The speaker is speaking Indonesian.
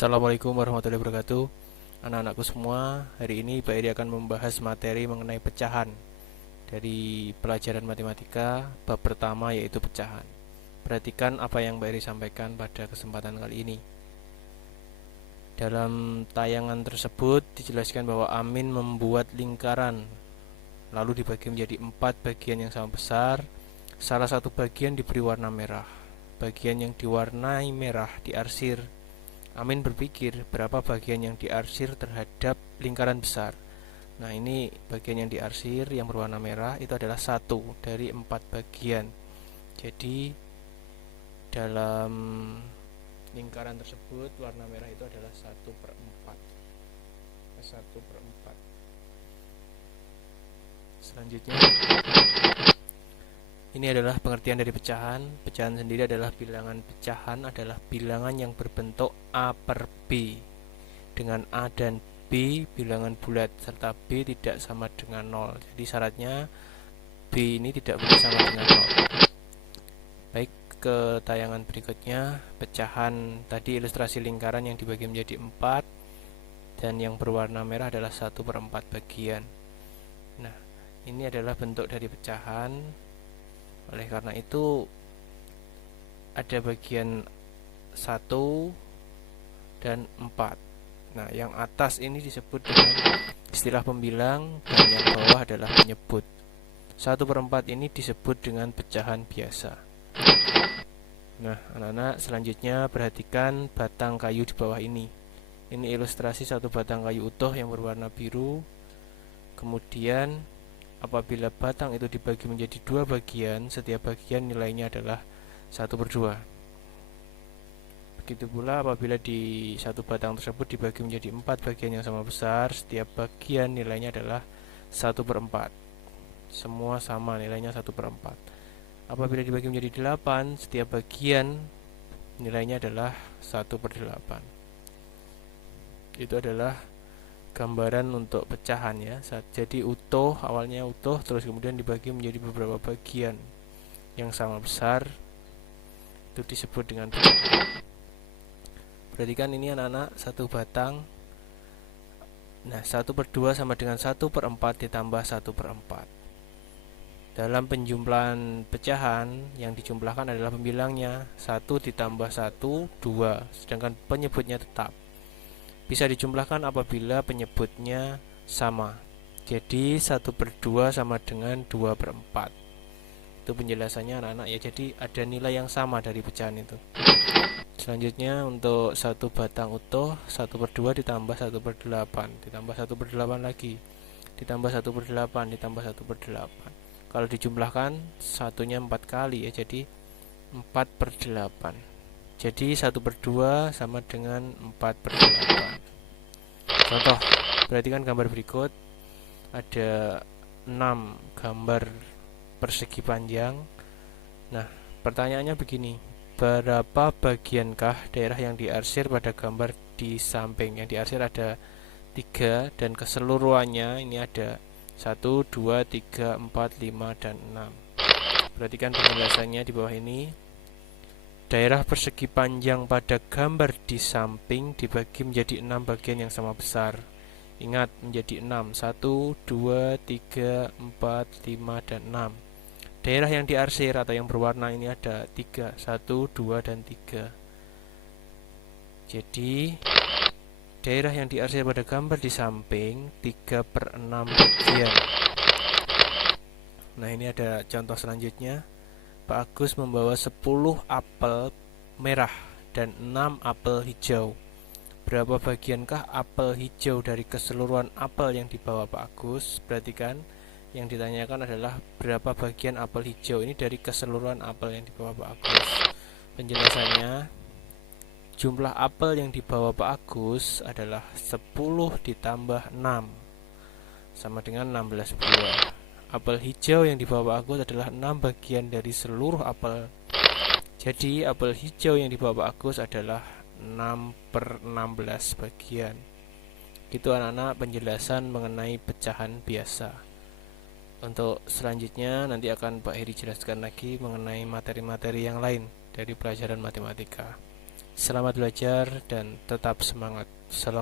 Assalamualaikum warahmatullahi wabarakatuh. Anak-anakku semua, hari ini Pak Eri akan membahas materi mengenai pecahan dari pelajaran matematika bab pertama, yaitu pecahan. Perhatikan apa yang Pak Eri sampaikan pada kesempatan kali ini. Dalam tayangan tersebut dijelaskan bahwa Amin membuat lingkaran lalu dibagi menjadi 4 bagian yang sama besar. Salah satu bagian diberi warna merah. Bagian yang diwarnai merah diarsir. Amin berpikir berapa bagian yang diarsir terhadap lingkaran besar. Nah, ini bagian yang diarsir yang berwarna merah itu adalah 1 dari 4 bagian. Jadi dalam lingkaran tersebut warna merah itu adalah 1/4. 1/4. Selanjutnya, ini adalah pengertian dari pecahan. Pecahan sendiri adalah bilangan yang berbentuk A per B, dengan A dan B bilangan bulat, serta B tidak sama dengan 0. Jadi syaratnya B ini tidak boleh sama dengan 0. Baik, ke tayangan berikutnya. Pecahan tadi ilustrasi lingkaran yang dibagi menjadi 4 dan yang berwarna merah adalah 1/4 bagian. Nah, ini adalah bentuk dari pecahan. Oleh karena itu ada bagian 1 dan 4. Nah, yang atas ini disebut dengan istilah pembilang dan yang bawah adalah penyebut. 1/4 ini disebut dengan pecahan biasa. Nah, anak-anak, selanjutnya perhatikan batang kayu di bawah ini. Ini ilustrasi satu batang kayu utuh yang berwarna biru. Kemudian apabila batang itu dibagi menjadi 2 bagian, setiap bagian nilainya adalah 1/2. Begitu pula apabila di satu batang tersebut dibagi menjadi 4 bagian yang sama besar, setiap bagian nilainya adalah 1/4. Semua sama, nilainya 1/4. Apabila dibagi menjadi 8, setiap bagian nilainya adalah 1/8. Itu adalah gambaran untuk pecahan ya. Jadi utuh, awalnya utuh, terus kemudian dibagi menjadi beberapa bagian yang sama besar, itu disebut dengan pecahan. Perhatikan ini anak-anak, satu batang. Nah, 1/2 sama dengan 1/4 ditambah 1/4. Dalam penjumlahan pecahan, yang dijumlahkan adalah pembilangnya. 1 ditambah 1, 2, sedangkan penyebutnya tetap. Bisa dijumlahkan apabila penyebutnya sama. Jadi 1/2 sama dengan 2/4. Itu penjelasannya anak-anak ya. Jadi ada nilai yang sama dari pecahan itu. Selanjutnya untuk satu batang utuh, 1/2 ditambah 1/8, ditambah 1/8 lagi, ditambah 1/8, ditambah 1/8. Kalau dijumlahkan satunya 4 kali ya, jadi 4/8. Jadi 1/2 sama dengan 4/8. Contoh, perhatikan gambar berikut. Ada 6 gambar persegi panjang. Nah, pertanyaannya begini. Berapa bagiankah daerah yang diarsir pada gambar di samping? Yang diarsir ada 3 dan keseluruhannya ini ada 1, 2, 3, 4, 5, dan 6. Perhatikan penjelasannya di bawah ini. Daerah persegi panjang pada gambar di samping dibagi menjadi 6 bagian yang sama besar. Ingat, menjadi 6. 1, 2, 3, 4, 5, dan 6. Daerah yang diarsir atau yang berwarna ini ada 3. 1, 2, dan 3. Jadi daerah yang diarsir pada gambar di samping 3/6 bagian. Nah, ini ada contoh selanjutnya. Pak Agus membawa 10 apel merah dan 6 apel hijau. Berapa bagiankah apel hijau dari keseluruhan apel yang dibawa Pak Agus? Perhatikan, yang ditanyakan adalah berapa bagian apel hijau ini dari keseluruhan apel yang dibawa Pak Agus. Penjelasannya, jumlah apel yang dibawa Pak Agus adalah 10 ditambah 6 sama dengan 16 buah. Apel hijau yang dibawa Pak Agus adalah 6 bagian dari seluruh apel. Jadi apel hijau yang dibawa Pak Agus adalah 6/16 bagian. Itu anak-anak penjelasan mengenai pecahan biasa. Untuk selanjutnya nanti akan Pak Heri jelaskan lagi mengenai materi-materi yang lain dari pelajaran matematika. Selamat belajar dan tetap semangat. Selamat